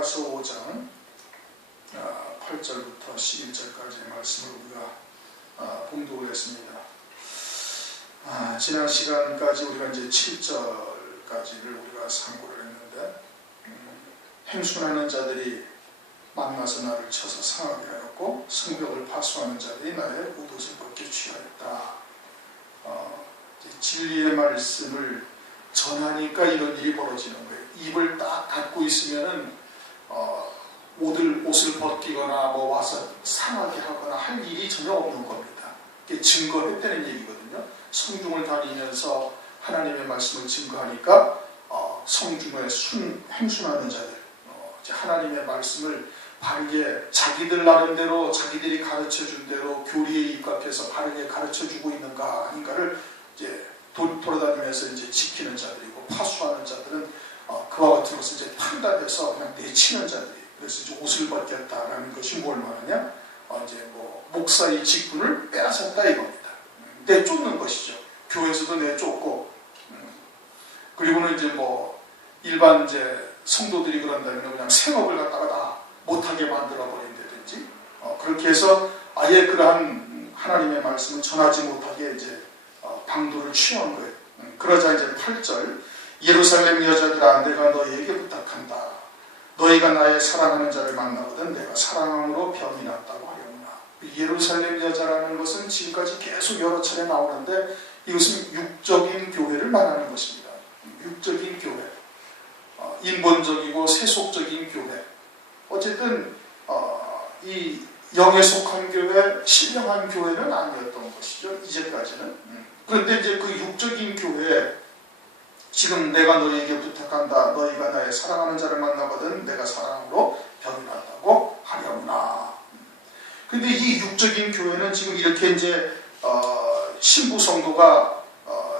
야고보서 5장 8절부터 11절까지의 말씀을 우리가 봉독을 했습니다. 지난 시간까지 우리가 이제 7절까지를 우리가 상고를 했는데, 행순하는 자들이 만나서 나를 쳐서 상하게 하였고 성벽을 파수하는 자들이 나의 옷을 벗겨 취하였다. 진리의 말씀을 전하니까 이런 일이 벌어지는 거예요. 입을 딱 닫고 있으면은 옷을 벗기거나 뭐 와서 상하게 하거나 할 일이 전혀 없는 겁니다. 이게 증거했다는 얘기거든요. 성중을 다니면서 하나님의 말씀을 증거하니까 성중에 행순하는 자들, 하나님의 말씀을 바르게 자기들 나름대로 자기들이 가르쳐준 대로 교리에 입각해서 바르게 가르쳐주고 있는가 아닌가를 이제 돌아다니면서 이제 지키는 자들이고, 파수하는 자들은 그와 같은 것을 이제 판단해서 그냥 내치는 자들이. 그래서 이제 옷을 벗겼다라는 것이 뭘 말하냐? 이제 뭐 목사의 직분을 빼앗았다 이겁니다. 내쫓는 것이죠. 교회에서도 내쫓고, 그리고는 이제 뭐 일반 이제 성도들이 그런다면 그냥 생업을 갖다가 다 못하게 만들어 버린다든지, 그렇게 해서 아예 그러한 하나님의 말씀을 전하지 못하게 이제 방도를 취한 거예요. 그러자 이제 8절, 예루살렘 여자들아 내가 너희에게 부탁한다. 너희가 나의 사랑하는 자를 만나거든 내가 사랑함으로 병이 났다고 하려구나. 예루살렘 여자라는 것은 지금까지 계속 여러 차례 나오는데, 이것은 육적인 교회를 말하는 것입니다. 육적인 교회, 인본적이고 세속적인 교회, 어쨌든 이 영에 속한 교회, 신령한 교회는 아니었던 것이죠, 이제까지는. 그런데 이제 그 육적인 교회에 지금 내가 너희에게 부탁한다. 너희가 나의 사랑하는 자를 만나거든 내가 사랑으로 병이 났다고 하려구나. 근데 이 육적인 교회는 지금 이렇게 이제 신부 성도가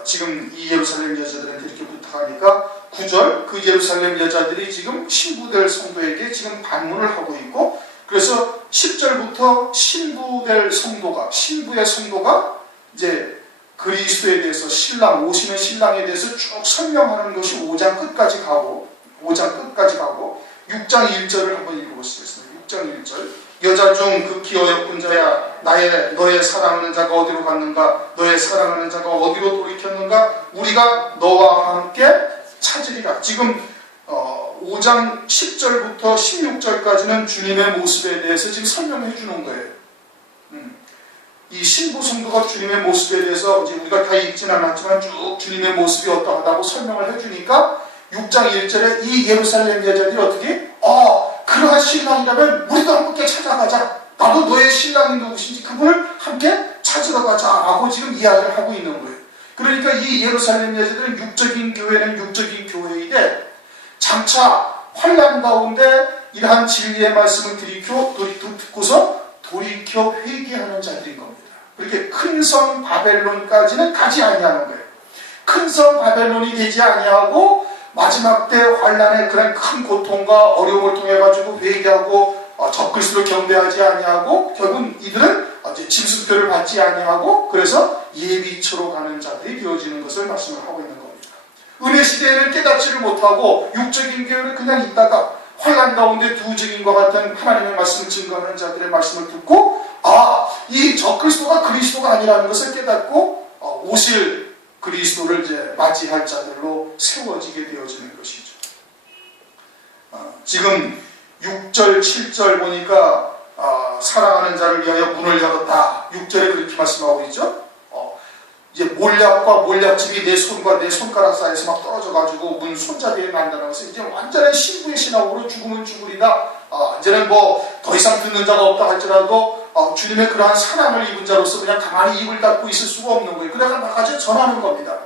지금 이 예루살렘 여자들한테 이렇게 부탁하니까 9절, 그 예루살렘 여자들이 지금 신부될 성도에게 지금 반문을 하고 있고, 그래서 10절부터 신부될 성도가, 신부의 성도가 이제 그리스도에 대해서, 신랑, 오시는 신랑에 대해서 쭉 설명하는 것이 5장 끝까지 가고 6장 1절을 한번 읽어보시겠습니다. 6장 1절, 여자 중 극히 어여쁜 자야 너의 사랑하는 자가 어디로 갔는가? 너의 사랑하는 자가 어디로 돌이켰는가? 우리가 너와 함께 찾으리라. 지금 5장 10절부터 16절까지는 주님의 모습에 대해서 지금 설명해 주는 거예요. 이 신부 성도가 주님의 모습에 대해서 이제 우리가 다 읽지는 않았지만 쭉 주님의 모습이 어떠하다고 설명을 해주니까 6장 1절에 이 예루살렘 여자들이 어떻게? 그러한 신랑이라면 우리도 함께 찾아가자. 나도 너의 신랑이 누구신지 그분을 함께 찾으러 가자 라고 지금 이야기를 하고 있는 거예요. 그러니까 이 예루살렘 여자들은 육적인 교회는 육적인 교회인데, 장차 환난 가운데 이러한 진리의 말씀을 듣고서 돌이켜 회개하는 자들인 겁니다. 그렇게 큰 성 바벨론까지는 가지 아니하는 거예요. 큰 성 바벨론이 되지 아니하고 마지막 때 환난의 그런 큰 고통과 어려움을 통해 가지고 회개하고 적그리스도를 경배하지 아니하고 결국 이들은 이제 짐승표를 받지 아니하고 그래서 예비처로 가는 자들이 되어지는 것을 말씀을 하고 있는 겁니다. 은혜 시대에는 깨닫지를 못하고 육적인 교회를 그냥 있다가 환난 가운데 두 증인과 같은 하나님의 말씀을 증거하는 자들의 말씀을 듣고 이 적그리스도가 그리스도가 아니라는 것을 깨닫고 오실 그리스도를 이제 맞이할 자들로 세워지게 되어지는 것이죠. 지금 6절 7절 보니까 사랑하는 자를 위하여 문을 열었다. 6절에 그렇게 말씀하고 있죠. 이제 몰약과 몰약집이 내 손과 내 손가락 사이에서 막 떨어져가지고 문 손잡이에 난다는 것은 이제 완전한 신부의 신앙으로 죽으면 죽으리다. 이제는 뭐 더 이상 듣는 자가 없다 할지라도 주님의 그러한 사랑을 입은 자로서 그냥 가만히 입을 닫고 있을 수가 없는 거예요. 그래서 나가서 전하는 겁니다.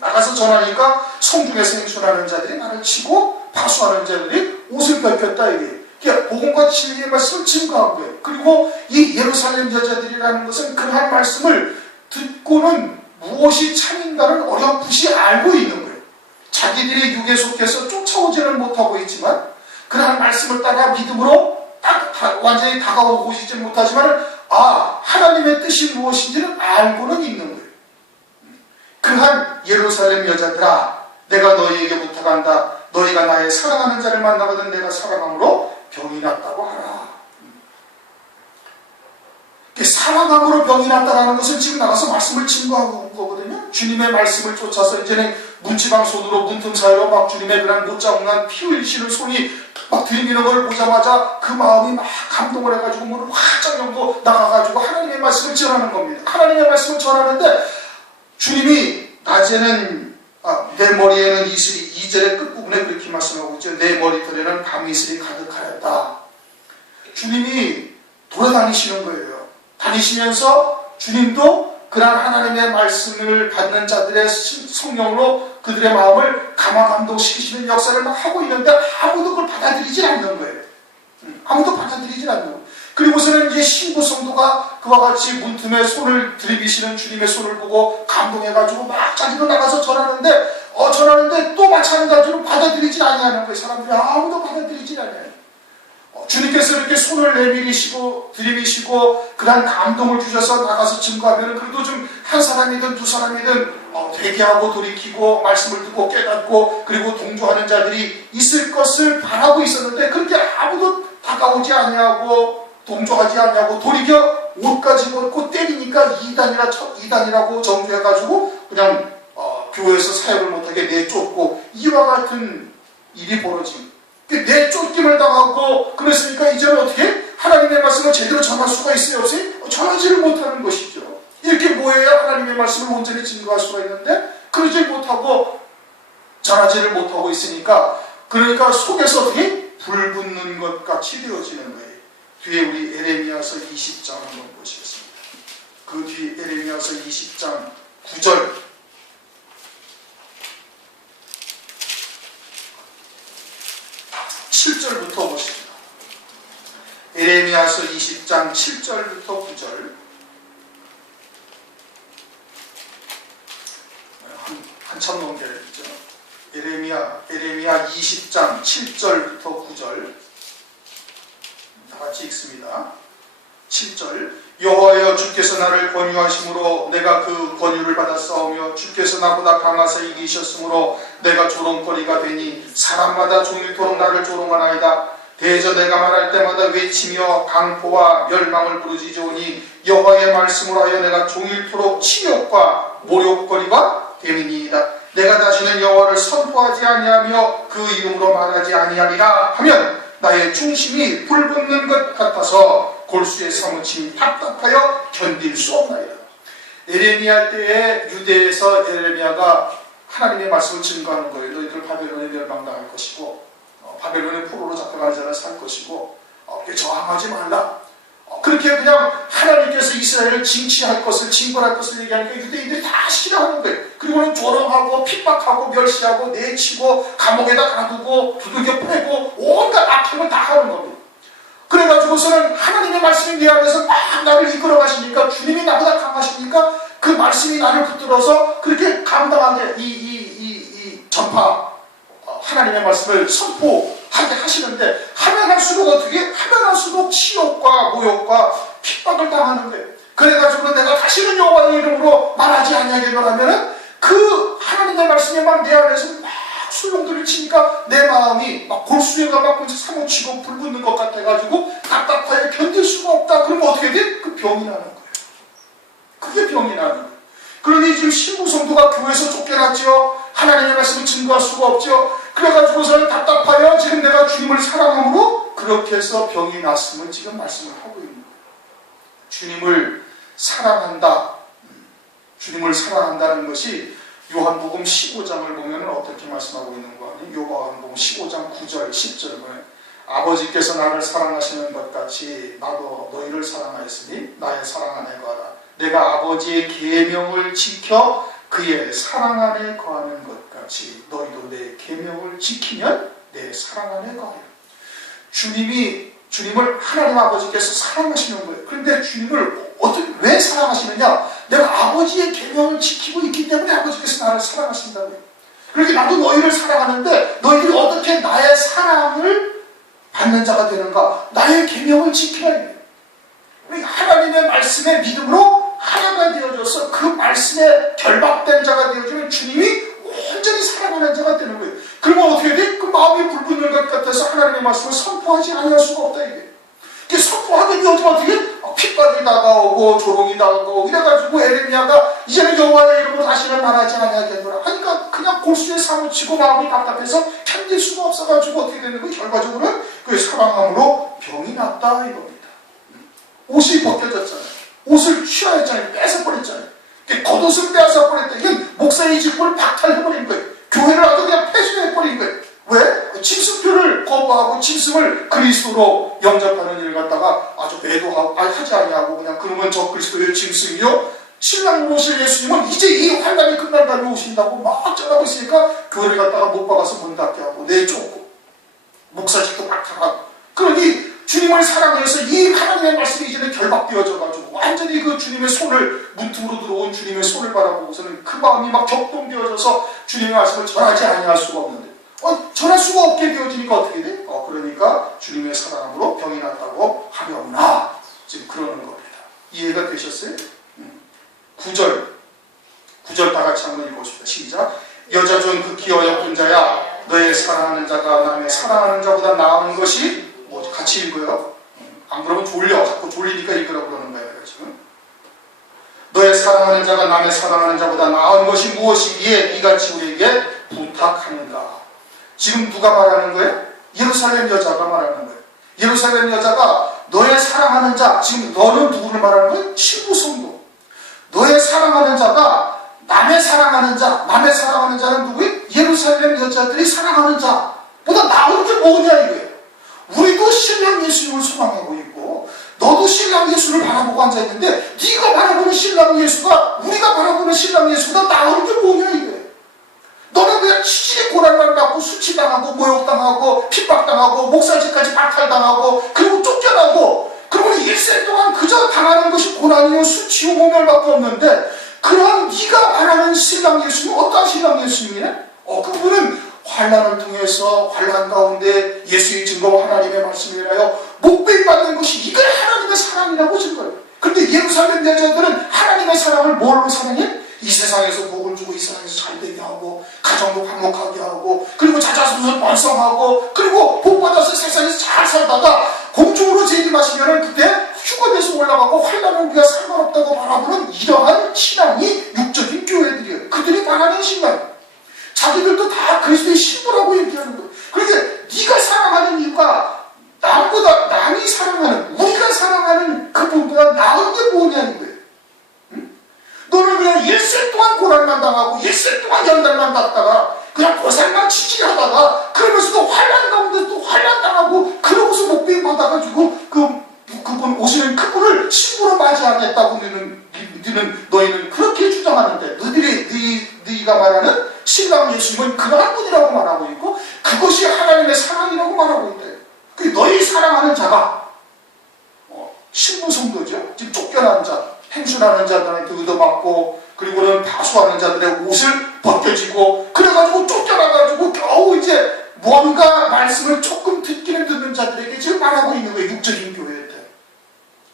나가서 전하니까 성중에서 행순하는 자들이 나를 치고 파수하는 자들이 옷을 벗겼다 이게. 그러니까 복음과 진리의 말씀을 증거한 거예요. 그리고 이 예루살렘 여자들이라는 것은 그러한 말씀을 듣고는 무엇이 참인가를 어렴풋이 알고 있는 거예요. 자기들의 육에 속해서 쫓아오지는 못하고 있지만 그러한 말씀을 따라 믿음으로 완전히 다가오고 있지 못하지만 하나님의 뜻이 무엇인지는 알고는 있는 거예요. 그러한 예루살렘 여자들아 내가 너희에게 부탁한다. 너희가 나의 사랑하는 자를 만나거든 내가 사랑함으로 병이 났다고 하라. 사랑함으로 병이 났다는 것은 지금 나가서 말씀을 증거하고 온 거거든요. 주님의 말씀을 쫓아서 이제는 문지방 손으로 문틈 사이로 막 주님의 그런 못자국난 피 흘리시는 손이 막 들이미는 걸 보자마자 그 마음이 막 감동을 해가지고 문을 활짝 열고 나가가지고 하나님의 말씀을 전하는 겁니다. 하나님의 말씀을 전하는데 주님이 낮에는 내 머리에는 이슬이 2절의 끝부분에 그렇게 말씀하고 있죠. 내 머리털에는 밤이슬이 가득하였다. 주님이 돌아다니시는 거예요. 다니시면서 주님도 그런 하나님의 말씀을 받는 자들의 성령으로 그들의 마음을 감화감동시키시는 역사를 막 하고 있는데 아무도 그걸 받아들이지 않는 거예요. 아무도 받아들이지 않는 거예요. 그리고서는 이제 신부 성도가 그와 같이 문틈에 손을 들이미시는 주님의 손을 보고 감동해가지고 막 자기도 나가서 전하는데 또 마찬가지로 받아들이지 아니하는 거예요. 사람들이 아무도 받아들이지 않아요. 주님께서 이렇게 손을 내밀이시고 들이미시고 그런 감동을 주셔서 나가서 증거하면 그래도 좀 한 사람이든 두 사람이든 회개하고 돌이키고 말씀을 듣고 깨닫고 그리고 동조하는 자들이 있을 것을 바라고 있었는데 그렇게 아무도 다가오지 아니하고 동조하지 아니하고 돌이켜 옷까지 벗고 때리니까 이단이라고 정죄해가지고 그냥 교회에서 사역을 못하게 내쫓고 이와 같은 일이 벌어진 내쫓김을 당하고 그랬으니까 이제는 어떻게 하나님의 말씀을 제대로 전할 수가 있어요? 없어요? 전하지를 못하는 것이죠. 이렇게 뭐해야 하나님의 말씀을 온전히 증거할 수가 있는데 그러지 못하고 전하지를 못하고 있으니까 그러니까 속에서 어떻게 불 붙는 것 같이 되어지는 거예요. 뒤에 우리 에레미야서 20장 한번 보시겠습니다. 그 뒤 에레미야서 20장 9절 7절부터 보십니다. 에레미야서 20장 7절부터 9절 한참 넘겨야 되죠. 에레미야 20장 7절부터 9절 다 같이 읽습니다. 7절 여호와여 주께서 나를 권유하심으로 내가 그 권유를 받아 싸우며 주께서 나보다 강하사 이기셨으므로 내가 조롱거리가 되니 사람마다 종일토록 나를 조롱하나이다. 대저 내가 말할 때마다 외치며 강포와 멸망을 부르짖으오니 여호와의 말씀으로 하여 내가 종일토록 치욕과 모욕거리가 됨이니이다. 내가 다시는 여호와를 선포하지 아니하며 그 이름으로 말하지 아니하리라 하면 나의 중심이 불붙는 것 같아서 골수의 사무침이 답답하여 견딜 수 없나이다. 에레미야 때에 유대에서 에레미야가 하나님의 말씀을 증거하는 거예요. 너희들 바벨론에 멸망당할 것이고 바벨론의 포로로 잡혀가는 자는 살 것이고 저항하지 말라. 그렇게 그냥 하나님께서 이스라엘을 징치할 것을 징벌할 것을 얘기하니까 유대인들이 다 싫어하는 거예요. 그리고는 조롱하고 핍박하고 멸시하고 내치고 감옥에다 가두고 두들겨 패고 온갖 악행을 다 하는 겁니다. 그래가지고서는 하나님의 말씀이 내 안에서 막 나를 이끌어 가시니까 주님이 나보다 강하시니까 그 말씀이 나를 붙들어서 그렇게 감당하게 전파 하나님의 말씀을 선포하게 하시는데 하면 할수록 어떻게 하면 할수록 치욕과 모욕과 핍박을 당하는 거예요. 그래가지고 내가 다시는 여호와의 이름으로 말하지 아니하기를 하면은 그 하나님의 말씀이 막 내 안에서 막 술렁들을 치니까 내 마음이 막 골수에가 막 사무치고 불붙는 것 같아가지고 답답하게 견딜 수가 없다. 그러면 어떻게 돼? 그 병이 나는 거예요. 그게 병이 나는 거예요. 그러니 지금 신부 성도가 교회에서 쫓겨났죠. 하나님의 말씀을 증거할 수가 없죠. 그래가지고서는 답답하여 지금 내가 주님을 사랑함으로 그렇게 해서 병이 났음을 지금 말씀을 하고 있는 거예요. 주님을 사랑한다. 주님을 사랑한다는 것이 요한복음 15장을 보면 어떻게 말씀하고 있는 거 아니에요? 요한복음 15장 9절 10절 보면 아버지께서 나를 사랑하시는 것 같이 나도 너희를 사랑하였으니 나의 사랑 안에 거하라. 내가 아버지의 계명을 지켜 그의 사랑 안에 거하는 것 같이 너희도 내 계명을 지키면 내 사랑 안에 거하라. 주님을 하나님 아버지께서 사랑하시는 거예요. 그런데 주님을 왜 사랑하시느냐? 내가 아버지의 계명을 지키고 있기 때문에 아버지께서 나를 사랑하신다고요. 그렇게 나도 너희를 사랑하는데 너희들이 어떻게 나의 사랑을 받는 자가 되는가? 나의 계명을 지켜야 해요. 하나님의 말씀의 믿음으로 하나가 되어져서 그 말씀에 결박된 자가 되어지면 주님이 온전히 사랑하는 자가 되는 거예요. 그러면 어떻게 돼? 그 마음이 불붙는 것 같아서 하나님의 말씀을 선포하지 않을 수가 없다 이게. 이게 선포하게 되면 어떻게? 핍박이 다가오고 조롱이 다가오고 이래가지고 에레미야가 이제는 여호와의 이름으로 다시는 말하지 않아야겠노라 하니까 그냥 골수에 사무치고 마음이 답답해서 견딜 수가 없어가지고 어떻게 되는 거예요? 결과적으로는 그 사망함으로 병이 났다 이겁니다. 옷이 벗겨졌잖아요. 옷을 취하였잖아요. 뺏어버렸잖아요. 겉옷을 빼앗아버렸다. 이건 목사의 직분을 박탈해버린 거예요. 교회를 아주 그냥 폐쇄해버린 거예요. 왜? 짐승표를 거부하고 짐승을 그리스도로 영접하는 일을 갖다가 아주 매도하고 하지 아니하고 그냥 그러면 저 그리스도의 짐승이요 신랑으로 오실 예수님은 이제 이 환란이 끝난 다음에 오신다고 막 전하고 있으니까 교회를 갖다가 못 박아서 문 닫게 하고 내쫓고 목사직도 박탈하고 그러니 주님을 사랑해서 이 하나님의 말씀이 이제는 결박되어져가지고 완전히 그 주님의 손을 문틈으로 들어온 주님의 손을 바라보고서는 그 마음이 막 격동되어져서 주님의 말씀을 전하지 아니할 수가 없는데 전할 수가 없게 되어지니까 어떻게 돼? 그러니까 주님의 사랑으로 병이 났다고 하려나 지금 그러는 겁니다. 이해가 되셨어요? 9절 다 같이 한번 읽어봅시다. 시작. 여자 중 극히 어여쁜 자야 너의 사랑하는 자가 남의 사랑하는 자보다 나은 것이 뭐지? 같이 읽어요. 안 그러면 졸려. 자꾸 졸리니까 읽으라고 그러는 거야 내가 지금. 너의 사랑하는 자가 남의 사랑하는 자보다 나은 것이 무엇이기에 이같이 우리에게 부탁하는가. 지금 누가 말하는 거예요? 예루살렘 여자가 말하는 거예요. 예루살렘 여자가 너의 사랑하는 자, 지금 너는 누구를 말하는 거예요? 신부 성도. 너의 사랑하는 자가 남의 사랑하는 자, 남의 사랑하는 자는 누구예요? 예루살렘 여자들이 사랑하는 자보다 나은 게 뭐냐 이거예요. 우리도 신랑 예수님을 소망하고 있고 너도 신랑 예수를 바라보고 앉아있는데 네가 바라보는 신랑 예수가 우리가 바라보는 신랑 예수보다 나은 게 뭐냐 이거예요. 너는 그냥 치질이 고난을 받고 수치당하고 모욕당하고 핍박당하고 목사직까지 박탈당하고 그리고 쫓겨나고 그리고 일생 동안 그저 당하는 것이 고난이요 수치요 모멸밖에 없는데 그런 네가 바라는 신랑 예수님은 어떠한 신랑 예수님이냐? 그분은 환난을 통해서 환난 가운데 예수의 증거와 하나님의 말씀을 위하여 목배받는 것이 이걸 하나님의 사랑이라고 증거해요. 그런데 예루살렘 여자들은 하나님의 사랑을 뭘로 사랑해? 이 세상에서 복을 주고 이 세상에서 잘되게 하고 가정도 화목하게 하고 그리고 자자손손 번성하고 그리고 복받아서 세상에서 잘 살다가 공중으로 재림하시면은 그때 휴거돼서 올라가고 환난을 우리가 상관없다고 바라보는 이러한 신앙이 육적인 교회들이에요. 그들이 바라는 신앙. 자기들도 다 그리스도의 신부라고 얘기하는 거예요. 그러니까 네가 사랑하는 이유가 남보다 남이 사랑하는 우리가 사랑하는 그분보다 나은 게 뭐냐는 거예요. 너는 그냥 일생 동안 고난만 당하고 일생 동안 연단만 받다가 그냥 고생만 치질하다가 그러면서도 환난 가운데 또 환난 당하고 그러고서 목베임 받아가지고 그분 오시는 그분을 신부로 맞이하겠다고 너희는 그렇게 주장하는데 너희가 말하는 신랑 예수님은 그러한 분이라고 말하고 있고 그것이 하나님의 사랑이라고 말하고 있다. 너희 사랑하는 자가 신부 성도죠. 지금 쫓겨난 자 행순하는 자들한테 얻어맞고 그리고는 파수하는 자들의 옷을 벗겨지고 그래가지고 쫓겨나가지고 겨우 이제 뭔가 말씀을 조금 듣기는 듣는 자들에게 지금 말하고 있는 거예요. 육적인 교회인데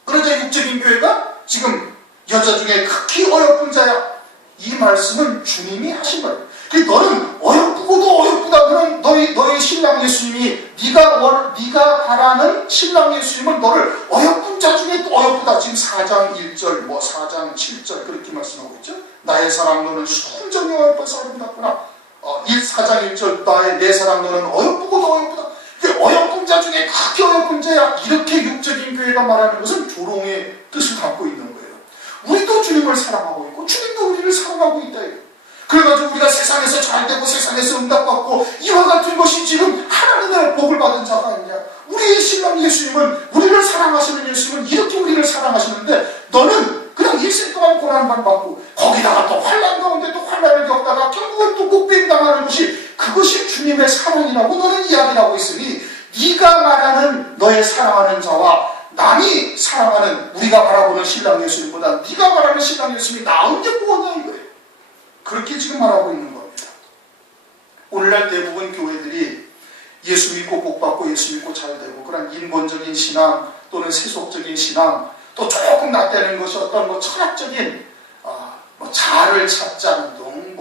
그러자 육적인 교회가 지금 여자 중에 극히 어여쁜 자야 이 말씀은 주님이 하신 거예요. 너는 어여쁘고도 어여쁘다 그런 너의 신랑 예수님이 네가 바라는 신랑 예수님은 너를 어여쁜 자 중에 또 어여쁘다. 지금 4장 1절 4장 7절 그렇게 말씀하고 있죠. 나의 사랑 너는 순전히 어여뻐서 아름답구나. 4장 1절 내 사랑 너는 어여쁘고도 어여쁘다. 어여쁜 자 중에 크게 어여쁜 자야. 이렇게 육적인 교회가 말하는 것은 조롱의 뜻을 갖고 있는 거예요. 우리도 주님을 사랑하고 있고 주님도 우리를 사랑하고 있다. 그래가지고 우리가 세상에서 잘되고 세상에서 응답받고 이와 같은 것이 지금 하나님의 복을 받은 자가 아니냐. 우리의 신랑 예수님은 우리를 사랑하시는 예수님은 이렇게 우리를 사랑하시는데 너는 그냥 일생 동안 고난만 받고 거기다가 또 환난 가운데 또 환난을 겪다가 결국은 또 목배임 당하는 것이 그것이 주님의 사랑이라고 너는 이야기를 하고 있으니 네가 말하는 너의 사랑하는 자와 남이 사랑하는 우리가 바라보는 신랑 예수님보다 네가 말하는 신랑 예수님이 나은 게 뭐냐 이거예요. 그렇게 지금 말하고 있는 겁니다. 오늘날 대부분 교회들이 예수 믿고 복받고 예수 믿고 잘되고 그런 인본적인 신앙 또는 세속적인 신앙 또 조금 낫다는 것이 어떤 철학적인 자를 찾자는 등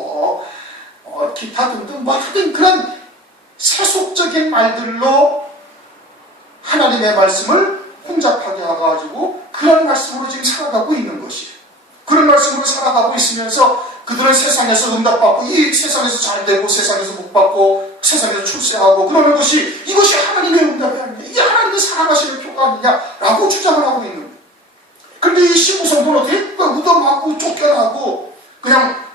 기타 등등 하여튼 그런 세속적인 말들로 하나님의 말씀을 혼잡하게 해가지고 그런 말씀으로 지금 살아가고 있는 것이에요. 그런 말씀으로 살아가고 있으면서 그들은 세상에서 응답받고 이 세상에서 잘되고 세상에서 복받고 세상에서 출세하고 그러는 것이 이것이 하나님의 응답이 아니냐, 이게 하나님의 사랑하시는 표가 아니냐라고 주장을 하고 있는 거예요. 그런데 이 신부성도는 어떻게 얻어맞고 쫓겨나고 그냥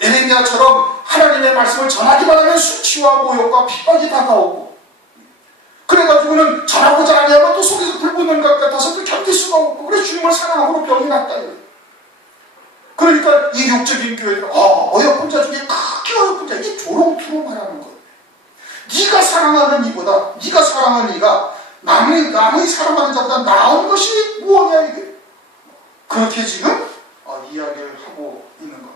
에레미야처럼 하나님의 말씀을 전하기만 하면 수치와 모욕과 핍박이 다가오고 그래가지고는 전하고자 아니하면 또 속에서 불 붙는 것 같아서 또 견딜 수가 없고 그래서 주님을 사랑함으로 병이 났다. 그러니까 이 육적인 교회들은 어여쁜 자 중에 크게 어여쁜 자, 이게 조롱투로 말하는 거예요. 네가 사랑하는 이보다 네가 사랑하는 이가 남의 사랑하는 자보다 나은 것이 무엇이냐 이게. 그렇게 지금 이야기를 하고 있는 겁니다.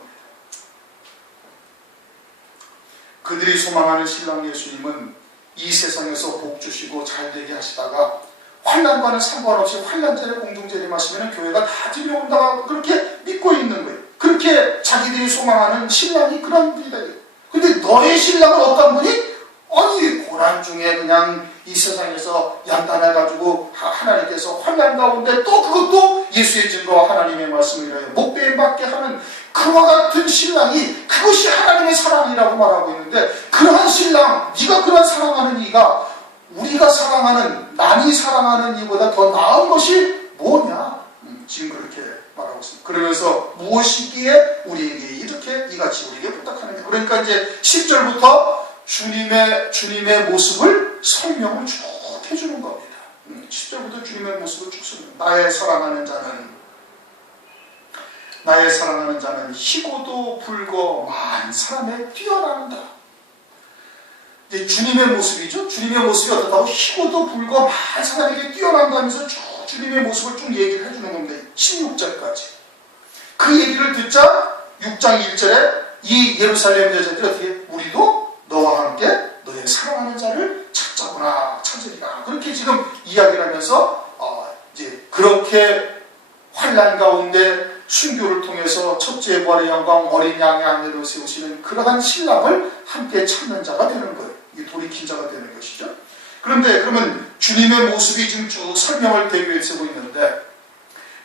그들이 소망하는 신랑 예수님은 이 세상에서 복 주시고 잘되게 하시다가 환난과는 상관없이 환난제를 공중재림하시면 교회가 다 들려온다고 그렇게 믿고 있는 거예요. 그렇게 자기들이 소망하는 신랑이 그런 분이다. 근데 너의 신랑은 어떤 분이? 아니 고난 중에 그냥 이 세상에서 연단해가지고 하나님께서 환난 가운데 또 그것도 예수의 증거와 하나님의 말씀을 위하여 목배에 맞게 하는 그와 같은 신랑이 그것이 하나님의 사랑이라고 말하고 있는데 그러한 신랑, 네가 그러한 사랑하는 이가 우리가 사랑하는 남이 사랑하는 이보다 더 나은 것이 뭐냐? 지금 그렇게 말하고 있습니다. 그러면서 무엇이기에 우리에게 이렇게 이같이 우리에게 부탁하느냐? 그러니까 이제 10절부터 주님의 모습을 설명을 쭉 해주는 겁니다. 10절부터 주님의 모습을 쭉 설명. 나의 사랑하는 자는 희고도 불고 많은 사람에 뛰어난다. 이제 주님의 모습이죠. 주님의 모습이 어떻다고? 희고도 불고 많은 사람에게 뛰어난다면서 쭉 주님의 모습을 쭉 얘기를 해주는 겁니다. 16절까지. 그 얘기를 듣자 6장 1절에 이 예루살렘 여자들이 어떻게? 우리도 너와 함께 너의 사랑하는 자를 찾으리라. 그렇게 지금 이야기를 하면서 이제 그렇게 환난 가운데 순교를 통해서 첫째 부활의 영광 어린 양의 안내로 세우시는 그러한 신랑을 함께 찾는 자가 되는 거예요. 이 돌이킨 자가 되는 것이죠. 그런데 그러면 주님의 모습이 지금 쭉 설명을 대교해서 있는데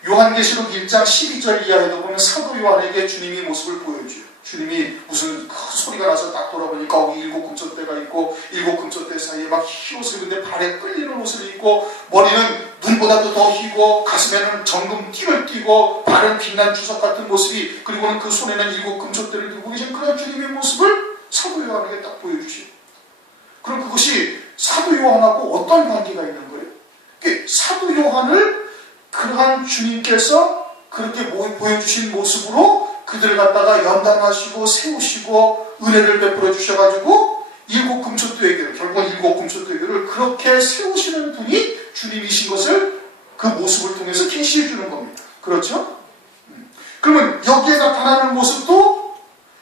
요한계시록 1장 12절 이하에도 보면 사도 요한에게 주님이 모습을 보여줘요. 주님이 무슨 큰 소리가 나서 딱 돌아보니까 거기 7 금소대가 있고 7 금소대 사이에 막 흰옷을 입는데 발에 끌리는 옷을 입고 머리는 눈보다도 더 희고 가슴에는 정금 띠를 띠고 발은 빛난 주석 같은 모습이 그리고는 그 손에는 7 금소대를 들고 계신 그런 주님의 모습을 사도 요한에게 딱 보여주시오. 그럼 그것이 사도 요한하고 어떤 관계가 있는 거예요? 사도 요한을 그러한 주님께서 그렇게 보여주신 모습으로 그들을 갖다가 연단하시고 세우시고 은혜를 베풀어 주셔가지고 7 금소대교를 결국 7 금소대교를 그렇게 세우시는 분이 주님이신 것을 그 모습을 통해서 계시해 주는 겁니다. 그렇죠? 그러면 여기에 나타나는 모습도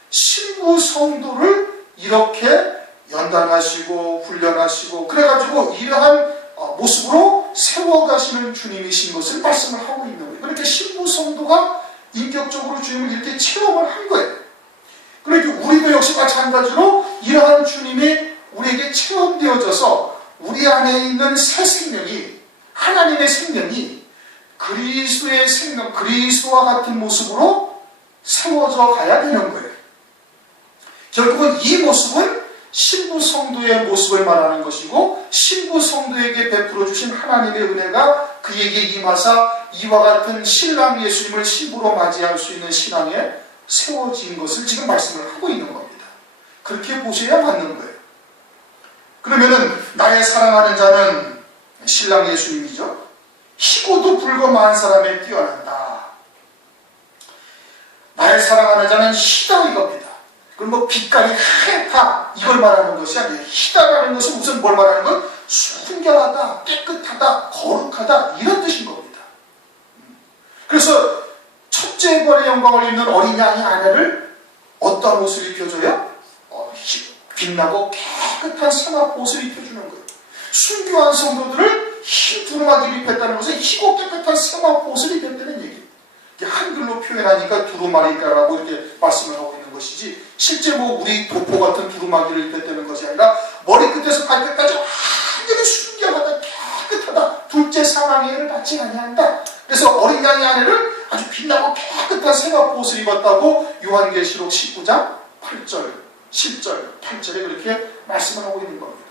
신부 성도를 이렇게 연단하시고 훈련하시고 그래가지고 이러한 모습으로 세워가시는 주님이신 것을 말씀을 하고 있는 거예요. 그렇게 신부 성도가 인격적으로 주님을 이렇게 체험을 한 거예요. 그러니까 우리도 역시 마찬가지로 이러한 주님이 우리에게 체험되어져서 우리 안에 있는 새 생명이 하나님의 생명이 그리스도의 생명, 그리스도와 같은 모습으로 세워져 가야 되는 거예요. 결국은 이 모습은 신부 성도의 모습을 말하는 것이고 신부 성도에게 베풀어 주신 하나님의 은혜가 그에게 임하사 이와 같은 신랑 예수님을 신부로 맞이할 수 있는 신앙에 세워진 것을 지금 말씀을 하고 있는 겁니다. 그렇게 보셔야 맞는 거예요. 그러면은 나의 사랑하는 자는 신랑 예수님이죠. 희고도 불고 많은 사람에 뛰어난다. 나의 사랑하는 자는 희다 이겁니다. 그럼 뭐 빛깔이 하얗다 이걸 말하는 것이 아니에요. 희다라는 것은 무슨 뭘 말하는 건 순결하다, 깨끗하다, 거룩하다 이런 뜻인 겁니다. 그래서 첫째 부활의 영광을 입는 어린 양의 아내를 어떤 옷을 입혀줘요? 빛나고 깨끗한 세마포 옷을 입혀주는 거예요. 순교한 성도들을 흰 두루마기를 입혔다는 것은 희고 깨끗한 세마포 옷을 입혔다는 얘기예요. 한글로 표현하니까 두루마리가라고 이렇게 말씀을 하고 있는 것이지 실제 뭐 우리 도포 같은 두루마기를 입혔다는 것이 아니라 머리끝에서 발끝까지 완전히 순결하다, 깨끗하다, 둘째 사망의 해를 받지 아니한다. 그래서 어린 양의 아내를 아주 빛나고 깨끗한 새가 옷을 입었다고 요한계시록 19장 8절, 10절, 8절에 그렇게 말씀을 하고 있는 겁니다.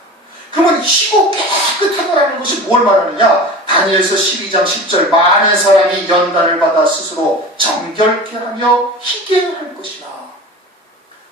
그러면 희고 깨끗하다라는 것이 뭘 말하느냐? 다니엘서 12장 10절, 많은 사람이 연단을 받아 스스로 정결케 하며 희게 할 것이라.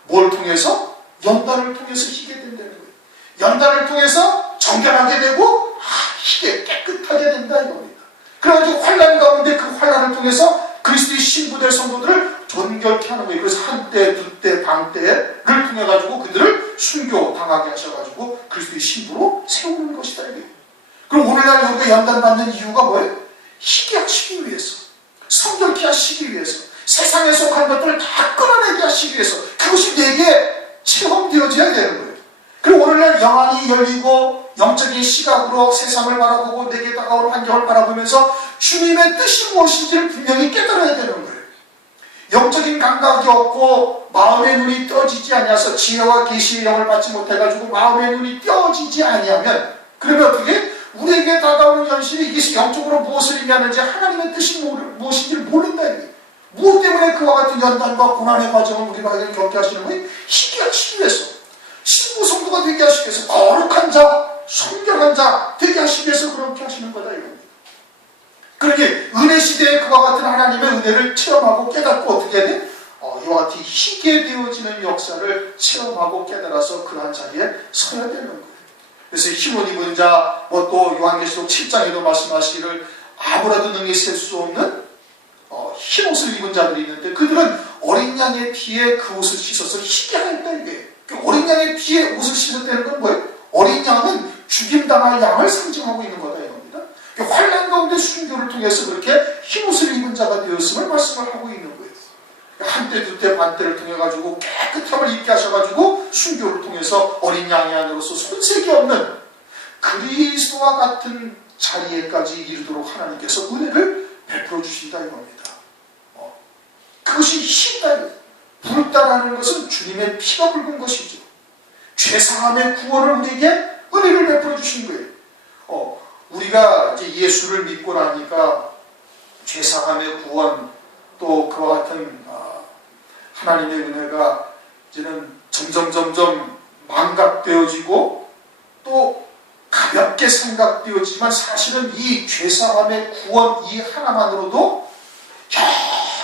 뭘 통해서? 연단을 통해서 희게 된다는 거예요. 연단을 통해서 정결하게 되고 희게 깨끗하게 된다 이겁니다. 그래가지고 환난 가운데 그 환난을 통해서 그리스도의 신부될 성도들을 존결케 하는 거예요. 그래서 한때, 두때, 방때를 통해 가지고 그들을 순교 당하게 하셔가지고 그리스도의 신부로 세우는 것이다 이거예요. 그럼 오늘날 우리가 연단받는 이유가 뭐예요? 희게 하시기 위해서, 성결케 하시기 위해서, 세상에 속한 것들을 다 끌어내게 하시기 위해서, 그것이 내게 체험되어져야 되는 거예요. 그리고 오늘날 영안이 열리고 영적인 시각으로 세상을 바라보고 내게 다가오는 환경을 바라보면서 주님의 뜻이 무엇인지를 분명히 깨달아야 되는 거예요. 영적인 감각이 없고 마음의 눈이 떠지지 아니하서 지혜와 계시의 영을 받지 못해가지고 마음의 눈이 떠지지 아니하면, 그러면 어떻게? 우리에게 다가오는 현실이 이게 영적으로 무엇을 의미하는지, 하나님의 뜻이 무엇인지를 모른다 이거예요. 무엇 때문에 그와 같은 연단과 고난의 과정을 우리가 겪게 하시는 거예요? 희게 하시기 위해서, 신부 성도가 되게 하시기 위해서, 거룩한 자, 성결한 자 되게 하시기 위해서 그렇게 하시는 거다 이겁니다. 그러니 은혜 시대에 그와 같은 하나님의 은혜를 체험하고 깨닫고 어떻게 해야 돼? 이와 같이 희게 되어지는 역사를 체험하고 깨달아서 그러한 자리에 서야 되는 거예요. 그래서 흰옷 입은 자, 또 요한계시록 7장에도 말씀하시기를 아무라도 능히 셀 수 없는 흰옷을 입은 자들이 있는데, 그들은 어린 양의 피에 그 옷을 씻어서 희게 하였다 이게. 어린 양의 피에 옷을 씻었다는 건 뭐예요? 어린 양은 죽임당할 양을 상징하고 있는 거다 이겁니다. 환난 가운데 순교를 통해서 그렇게 흰옷을 입은 자가 되었음을 말씀을 하고 있는 거예요. 한때, 두때, 반때를 통해 가지고 깨끗함을 입게 하셔가지고 순교를 통해서 어린 양의 안으로서 손색이 없는 그리스도와 같은 자리에까지 이르도록 하나님께서 은혜를 베풀어 주신다 이겁니다. 그것이 힘이다. 부르다라는 것은 주님의 피가 붉은 것이죠. 죄사함의 구원을 우리에게 은혜를 베풀어 주신 거예요. 우리가 이제 예수를 믿고 나니까 죄사함의 구원, 또 그와 같은 하나님의 은혜가 이제는 점점 망각되어지고 또 가볍게 생각되어지지만, 사실은 이 죄사함의 구원 이 하나만으로도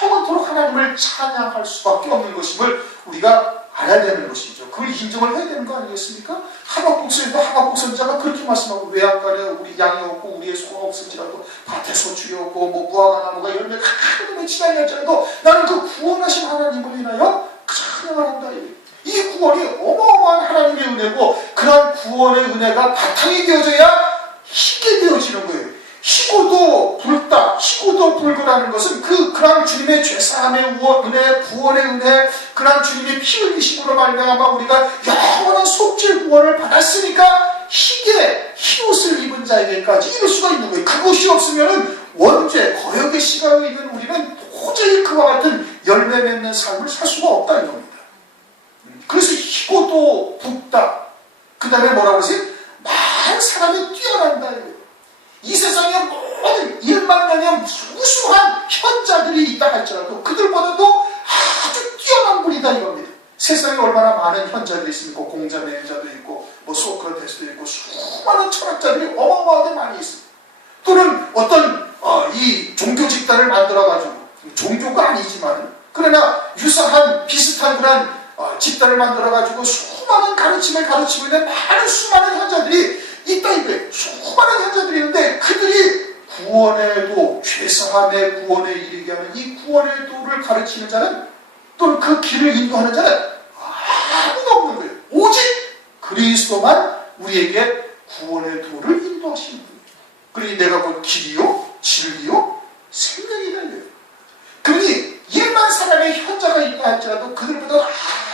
영원토록 하나님을 찬양할 수밖에 없는 것임을 우리가 알아야 되는 것이죠. 그걸 인정을 해야 되는 거 아니겠습니까? 하박국서에도 하박국 선지자가 그렇게 말씀하고, 외양간에 우리 양이 없고 우리의 소가 없을지라도 밭에 소출이 없고 무화과 나무가 열매가 하나도 맺히지 아니할지라도 나는 그 구원하신 하나님을 인하여 찬양을 한다. 이 구원이 어마어마한 하나님의 은혜고, 그러한 구원의 은혜가 바탕이 되어져야 희게 되어지는 거예요. 희고도 붉다, 희고도 붉으라는 것은 그러한 주님의 죄사함의 은혜, 구원의 은혜, 그러한 주님의 피 흘리심으로 말미암아 우리가 영원한 속죄 구원을 받았으니까 희게 흰옷을 입은 자에게까지 이룰 수가 있는 거예요. 그것이 없으면은 원죄, 거역의 시간에 있는 우리는 도저히 그와 같은 열매 맺는 삶을 살 수가 없다는 겁니다. 그래서 희고도 붉다. 그 다음에 뭐라고 하세요? 많은 사람이 뛰어난다. 이 세상에 모든 1만 명의 무수한 현자들이 있다 할지라도 그들보다도 아주 뛰어난 분이다 이겁니다. 세상에 얼마나 많은 현자들이 있습니까? 공자맹자도 있고 소크라테스도 있고 수많은 철학자들이 어마어마하게 많이 있습니다. 또는 어떤 이 종교 집단을 만들어가지고, 종교가 아니지만 그러나 유사한 비슷한 그런 집단을 만들어가지고 수많은 가르침을 가르치고 있는 많은 수많은 현자들이 있다 이거예요. 수많은 현자들이 있는데 그들이 구원의 도, 죄사함의 구원에 이르게 하는 이 구원의 도를 가르치는 자는, 또는 그 길을 인도하는 자는 아무도 없는 거예요. 오직 그리스도만 우리에게 구원의 도를 인도하시는 거예요. 그러니 내가 곧 길이요, 진리요, 생명이다 이거예요. 그러니 1만 사람의 현자가 있다 할지라도 그들보다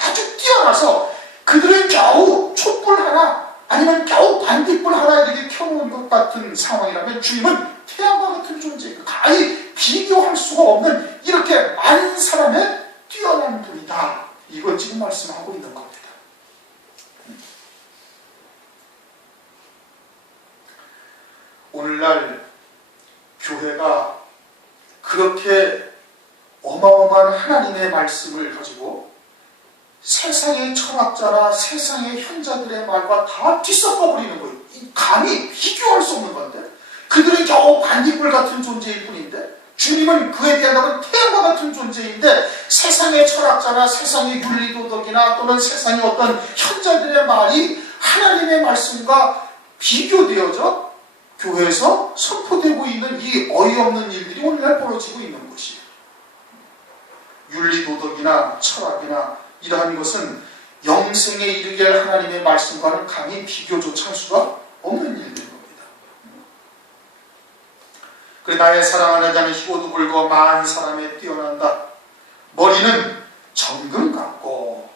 아주 뛰어나서 그들은 겨우 촛불 하나 아니면 겨우 반딧불 하나 이렇게 켜놓은 것 같은 상황이라면 주님은 태양과 같은 존재예요. 가히 비교할 수가 없는 이렇게 많은 사람의 뛰어난 분이다. 이걸 지금 말씀하고 있는 겁니다. 오늘날 교회가 그렇게 어마어마한 하나님의 말씀을 가지고 세상의 철학자나 세상의 현자들의 말과 다 뒤섞어버리는 거예요. 감히 비교할 수 없는 건데, 그들은 겨우 반딧불 같은 존재일 뿐인데, 주님은 그에 비하면 태양과 같은 존재인데, 세상의 철학자나 세상의 윤리도덕이나 또는 세상의 어떤 현자들의 말이 하나님의 말씀과 비교되어져 교회에서 선포되고 있는 이 어이없는 일들이 오늘날 벌어지고 있는 것이에요. 윤리도덕이나 철학이나 이러한 것은 영생에 이르게 할 하나님의 말씀과는 감히 비교조차 할 수가 없는 일들인 겁니다. 그래, 나의 사랑하는 자는 희고도 불고 많은 사람에 뛰어난다. 머리는 정금 같고,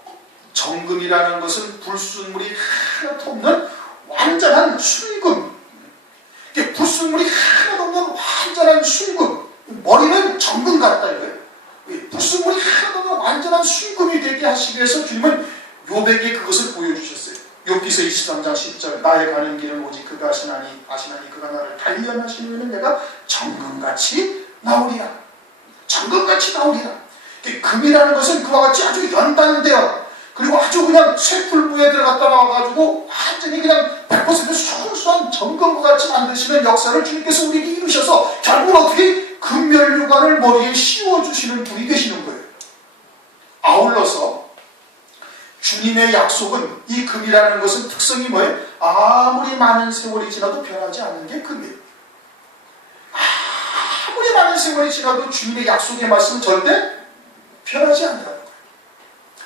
정금이라는 것은 불순물이 하나도 없는 완전한 순금, 불순물이 하나도 없는 완전한 순금, 머리는 정금 같다 이거예요. 불순물이 하나도 없는 완전한 순금이 되게 하시기 위해서 주님은 욥에게 그것을 보여주셨어요. 욥기서 23장 10절, 나의 가는 길은 오직 그가 아시나니 그가 나를 단련하시는 내가 정금같이 나오리라. 정금같이 나오리라. 금이라는 것은 그와 같이 아주 연단되어, 그리고 아주 그냥 쇠풀부에 들어갔다 나와가지고 완전히 그냥 100% 순수한 정금과 같이 만드시는 역사를 주님께서 우리에게 이루셔서 결국 어떻게 금면류관을 머리에 씌워주시는 분이 되시는 거예요. 아울러서 주님의 약속은, 이 금이라는 것은 특성이 뭐예요? 아무리 많은 세월이 지나도 변하지 않는 게 금이에요. 아무리 많은 세월이 지나도 주님의 약속의 말씀은 절대 변하지 않는다는 거예요.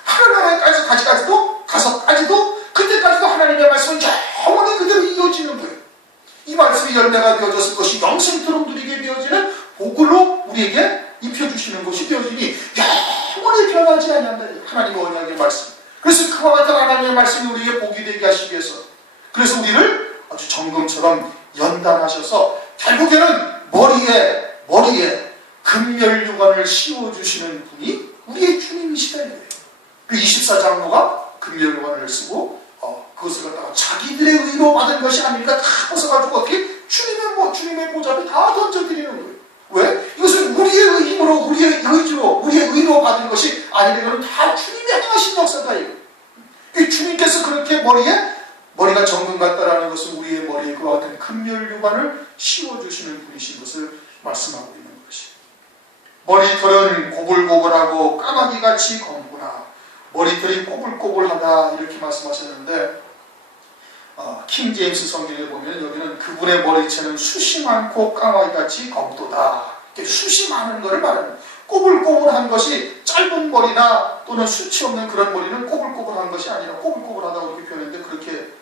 하나님까지 가서까지도 그때까지도 하나님의 말씀은 영원히 그대로 이어지는 거예요. 이 말씀이 열매가 되어졌을 것이 영생토록 누리게 되어지는 복으로 우리에게 입혀주시는 것이 되어지니 영원히 변하지 않는다. 하나님의 언약의 말씀. 그래서 그와 같은 하나님의 말씀이 우리에게 복이 되게 하시기 위해서, 그래서 우리를 아주 정금처럼 연단하셔서 결국에는 머리에 금면류관을 씌워주시는 분이 우리의 주님이시다 이거예요. 그 24장로가 금면류관을 쓰고 그것을 갖다가 자기들의 의로 받은 것이 아니니까 다 벗어가지고 어떻게 주님의 보좌 앞에 다 던져드리는 거예요. 왜? 이것은 우리의 힘으로, 우리의 의지로, 우리의 의로 받은 것이 아니라 이거는 다 주님이 행하신 역사다 이거. 주님께서 그렇게 머리가 정금 같다라는 것은 우리의 머리에 그와 같은 금면류관을 씌워주시는 분이신 것을 말씀하고 있는 것이에요. 머리털은 고불고불하고 까마귀같이 검구나. 머리털이 꼬불꼬불하다 이렇게 말씀하셨는데, 킹 제임스 성경에 보면 여기는 그분의 머리채는 숱이 많고 까마귀같이 검도다. 숱이 많은 것을 말하는, 꼬불꼬불한 것이 짧은 머리나 또는 숱이 없는 그런 머리는 꼬불꼬불한 것이 아니라 꼬불꼬불하다고 이렇게 표현했는데, 그렇게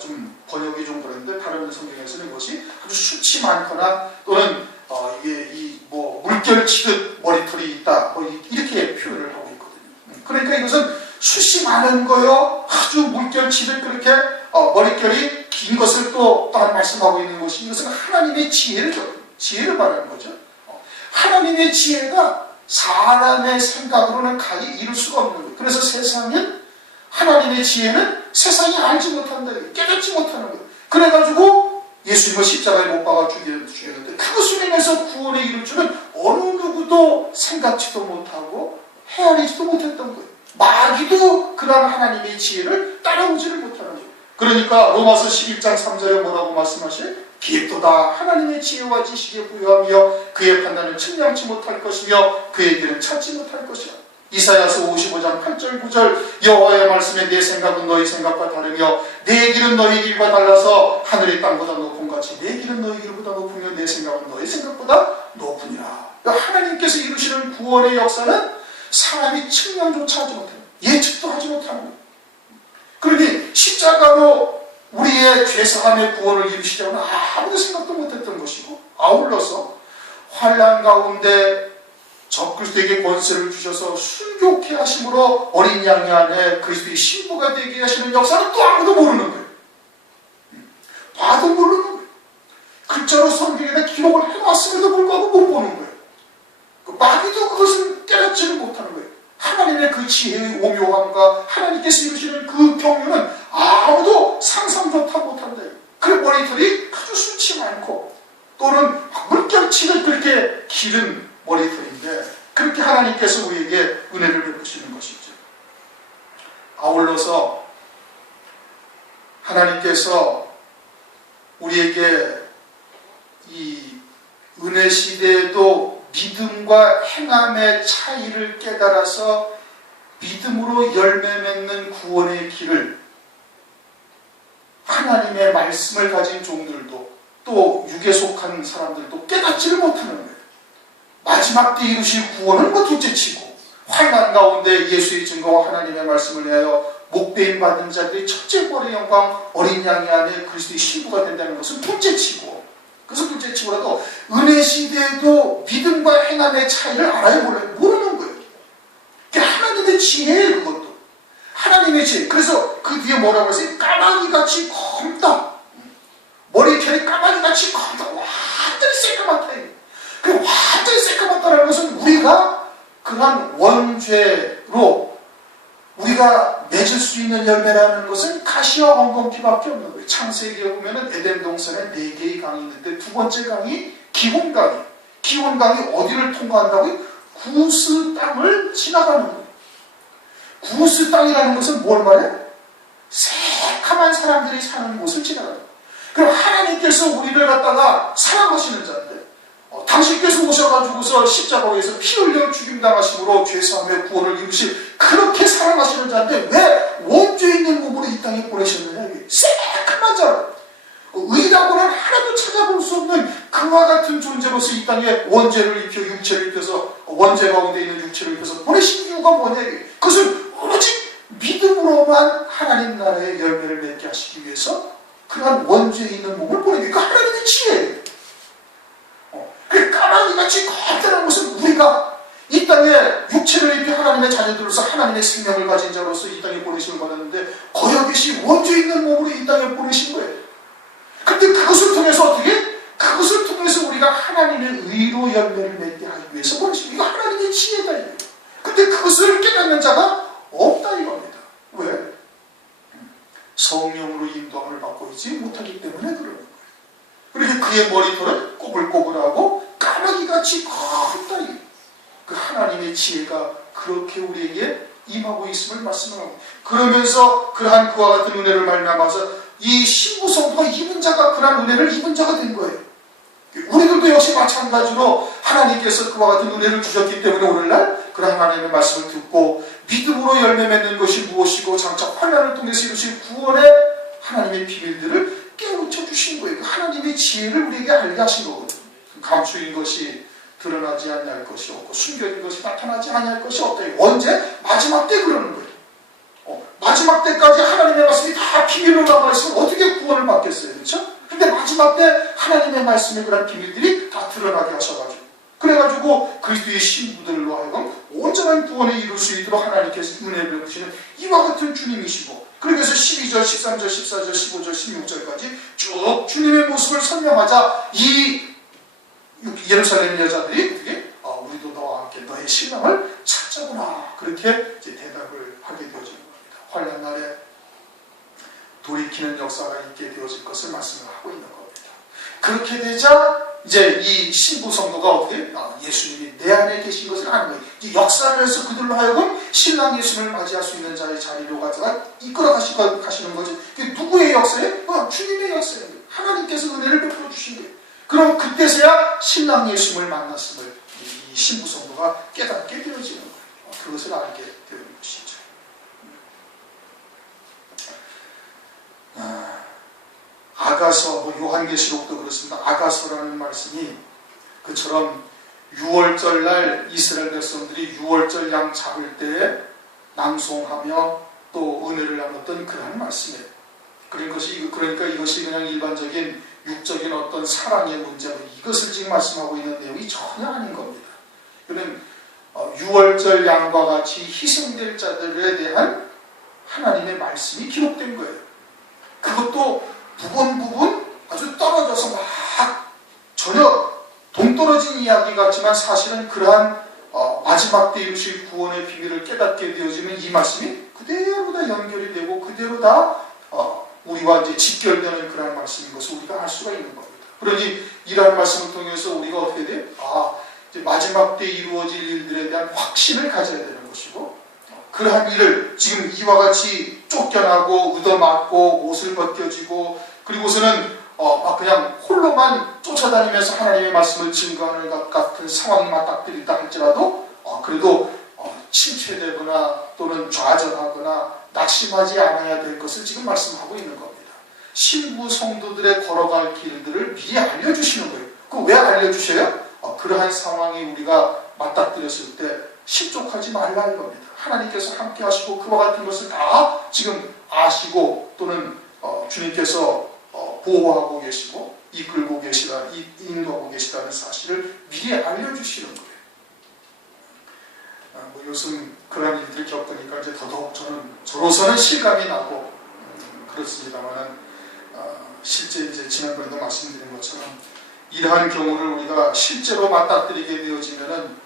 좀 번역이 좀 그런데 다른 성경에서는 이것이 아주 숱이 많거나 또는 이게 물결 치듯 머리털이 있다 이렇게 표현을 하고 있거든요. 그러니까 이것은 숱이 많은 거요, 아주 물결 치듯 그렇게 머릿결이 긴 것을 또 다른 말씀하고 있는 것이, 이것은 하나님의 지혜를 말하는 거죠. 하나님의 지혜가 사람의 생각으로는 가히 이룰 수가 없는 거예요. 그래서 하나님의 지혜는 세상이 알지 못한다, 깨닫지 못하는 거예요. 그래가지고 예수님을 십자가에 못 박아 죽였는데, 그것을 인해서 구원에 이룰 줄은 어느 누구도 생각지도 못하고 헤아리지도 못했던 거예요. 마귀도 그런 하나님의 지혜를 따라오지를 못하는 거예요. 그러니까 로마서 11장 3절에 뭐라고 말씀하셔요? 기획도다 하나님의 지혜와 지식에 부여하며 그의 판단은 측량치 못할 것이며 그의 길은 찾지 못할 것이야. 이사야서 55장 8절 9절, 여호와의 말씀에 내 생각은 너희 생각과 다르며 내 길은 너희 길과 달라서 하늘의 땅보다 높은 같이 내 길은 너희 길보다 높으며 내 생각은 너희 생각보다 높으니라. 그러니까 하나님께서 이루시는 구원의 역사는 사람이 측량조차 하지 못하는, 예측도 하지 못하는 거예요. 그러니 십자가로 우리의 죄사함의 구원을 이루시려고는 아무도 생각도 못했던 것이고, 아울러서 환난 가운데 적그리스도에게 권세를 주셔서 순교케 하심으로 어린 양의 안에 그리스도의 신부가 되게 하시는 역사는 또 아무도 모르는 거예요. 봐도 모르는 거예요. 글자로 성경에다 기록을 해놨음에도 불구하고 못 보는 거예요. 마귀도 그것을 깨닫지를 못하는 거예요. 하나님의 그 지혜의 오묘함과 하나님께서 이루시는 그 경륜은 아무도 상상조차 못한다. 그 머리털이 아주 숱이 많고 또는 물결치를 그렇게 기른 머리털인데 그렇게 하나님께서 우리에게 은혜를 베푸시는 것이죠. 아울러서 하나님께서 우리에게 이 은혜 시대에도 믿음과 행함의 차이를 깨달아서 믿음으로 열매 맺는 구원의 길을 하나님의 말씀을 가진 종들도 또 육에 속한 사람들도 깨닫지를 못하는 거예요. 마지막 때 이루실 구원은 뭐 둘째치고 환난 가운데 예수의 증거와 하나님의 말씀을 내어 목배임 받은 자들이 첫째 벌의 영광 어린 양의 안에 그리스도의 신부가 된다는 것은 둘째치고, 그래서 둘째치고라도 은혜 시대에도 믿음과 행함의 차이를 알아야 모르는 거예요. 그게 하나님의 지혜예요. 그것도 하나님의 지혜. 그래서 그 뒤에 뭐라고 했어요? 까마귀같이 검다. 머리결이 까마귀같이 검다. 완전히 새까맣다. 그 완전히 새까맣다는 것은 우리가 그러한 원죄로 우리가 맺을 수 있는 열매라는 것은 가시와 엉겅퀴밖에 없는 거예요. 창세기에 보면은 에덴 동산에 4개의 강이 있는데 두 번째 강이 기혼강이에요. 기혼강이 어디를 통과한다고요? 구스 땅을 지나가는 거예요. 구스 땅이라는 것은 뭘 말해? 새카만 사람들이 사는 곳을 지나가는 거예요. 그럼 하나님께서 우리를 갖다가 사랑하시는 자인데 당신께서 오셔가지고서 십자가에서 피 흘려 죽임당하심으로 죄사함의 구원을 이루실 그렇게 사랑하시는 자인데 왜 원죄 있는 몸으로 이 땅에 보내셨느냐. 새카만 자라. 의라고는 하나도 찾아볼 수 없는 그와 같은 존재로서 이 땅에 원죄를 입혀 육체를 입혀서 원죄 가운데 있는 육체를 입혀서 보내신 이유가 뭐냐. 그것은 오로지 믿음으로만 하나님 나라의 열매를 맺게 하시기 위해서 그러한 원죄 있는 몸을 보내기. 그 하나님의 지혜예요. 그 까마귀같이 거대한 것은 우리가 이 땅에 육체를 입혀 하나님의 자녀들로서 하나님의 생명을 가진 자로서 이 땅에 보내심을 받았는데 거여 계신 원죄 있는 몸으로 이 땅에 보내신 거예요. 근데 그것을 통해서 어떻게? 그것을 통해서 우리가 하나님의 의로 열매를 맺게 하기 위해서 보내신 이거 하나님의 지혜다. 근데 그것을 깨닫는 자가 없다 이겁니다. 왜? 성령으로 인도함을 받고 있지 못하기 때문에 그러는 거예요. 그렇게 그의 머리털은 꼬불꼬불하고 까마귀같이 컸다. 그 하나님의 지혜가 그렇게 우리에게 임하고 있음을 말씀하고, 그러면서 그러한 그와 같은 은혜를 말미암아서 이 신부 성도가 입은 자가 그러한 은혜를 입은 자가 된 거예요. 우리들도 역시 마찬가지로 하나님께서 그와 같은 은혜를 주셨기 때문에 오늘날 그러한 하나님의 말씀을 듣고 믿음으로 열매 맺는 것이 무엇이고 장차 환난을 통해서 이루실 구원의 하나님의 비밀들을 깨우쳐 주신 거예요. 하나님의 지혜를 우리에게 알게 하신 거거든요. 감추인 것이 드러나지 않을 것이 없고 숨겨진 것이 나타나지 않을 것이 없다. 언제? 마지막 때 그러는 거예요. 마지막 때까지 하나님의 말씀이 다 비밀로 남아 있으면 어떻게 구원을 받겠어요, 그렇죠? 근데 마지막 때 하나님의 말씀의 그런 비밀들이 다 드러나게 하셔가지고, 그래가지고 그리스도의 신부들로 하여금 온전한 구원을 이룰 수 있도록 하나님께서 은혜를 베푸시는 이와 같은 주님이시고, 그래서 12절, 13절, 14절, 15절, 16절까지 쭉 주님의 모습을 설명하자 이 예루살렘 여자들이 어떻게? 우리도 너와 함께 너의 신랑을 찾자구나. 그렇게 이제 대답을 하게 되어지는 겁니다. 환난 날에 돌이키는 역사가 있게 되어질 것을 말씀을 하고 있는 겁니다. 그렇게 되자 이제 이 신부 성도가 어떻게? 예수님이 내 안에 계신 것을 아는 거예요. 이제 역사를 해서 그들로 하여금 신랑 예수님을 맞이할 수 있는 자의 자리로 이끌어 가시는 거지. 그게 누구의 역사예요? 주님의 역사예요. 하나님께서 은혜를 베풀어 주신 거예요. 그럼 그때서야 신랑 예수님을 만났음을 이 신부 성도가 깨닫게 되어지는 거예요. 그것을 알게 되는 것이죠. 아가서, 요한계시록도 그렇습니다. 아가서라는 말씀이 그처럼 6월절 날 이스라엘 백성들이 6월절 양 잡을 때에 낭송하며 또 은혜를 나눴던 그런 말씀이에요. 그러니까 이것이 그냥 일반적인 육적인 어떤 사랑의 문제고 이것을 지금 말씀하고 있는 내용이 전혀 아닌 겁니다. 이거는 6월절 양과 같이 희생될 자들에 대한 하나님의 말씀이 기록된 거예요. 그것도 부분 아주 떨어져서 막 전혀 동떨어진 이야기 같지만 사실은 그러한 마지막 때 이루실 구원의 비밀을 깨닫게 되어지는 이 말씀이 그대로 다 연결이 되고 그대로 다 우리와 이제 직결되는 그런 말씀인 것을 우리가 알 수가 있는 겁니다. 그러니 이러한 말씀을 통해서 우리가 어떻게 돼요? 이제 마지막 때 이루어질 일들에 대한 확신을 가져야 되는 것이고, 그러한 일을 지금 이와 같이 쫓겨나고 얻어맞고 옷을 벗겨지고 그리고서는 막 그냥 홀로만 쫓아다니면서 하나님의 말씀을 증거하는 것 같은 상황이 맞닥뜨린다 할지라도 그래도 침체되거나 또는 좌절하거나 낙심하지 않아야 될 것을 지금 말씀하고 있는 겁니다. 신부 성도들의 걸어갈 길들을 미리 알려주시는 거예요. 그 왜 알려주셔요? 그러한 상황이 우리가 맞닥뜨렸을 때 실족하지 말라 이겁니다. 하나님께서 함께 하시고 그와 같은 것을 다 지금 아시고 또는 주님께서 보호하고 계시고 이끌고 인도하고 계시다는 사실을 미리 알려주시는 거예요. 요즘 그런 일들을 겪으니까 이제 더더욱 저로서는 실감이 나고 그렇습니다만은 실제 이제 지난번에도 말씀드린 것처럼 이러한 경우를 우리가 실제로 맞닥뜨리게 되어지면은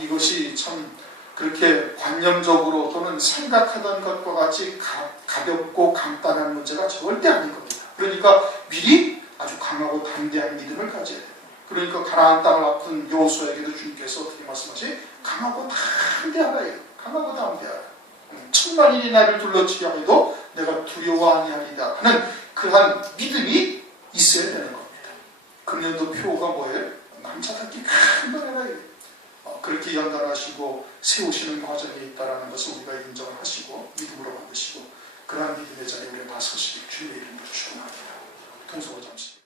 이것이 참 그렇게 관념적으로 또는 생각하던 것과 같이 가볍고 간단한 문제가 절대 아닌 겁니다. 그러니까 미리 아주 강하고 담대한 믿음을 가져야 돼요. 그러니까 가나안 땅을 앞둔 여호수아에게도 주님께서 어떻게 말씀하시? 강하고 담대하라. 강하고 담대하라. 천만인이 나를 둘러치게 해도 내가 두려워 아니하리다 하는 그러한 믿음이 있어야 되는 겁니다. 금년도 표가 뭐예요? 남자답게 간단해라. 그렇게 연단하시고 세우시는 과정이 있다는 것을 우리가 인정하시고 믿음으로 받으시고 그러한 믿음의 자리에 우리가 다 서시길 주님의 이름으로 축원합니다. 통성을 잠시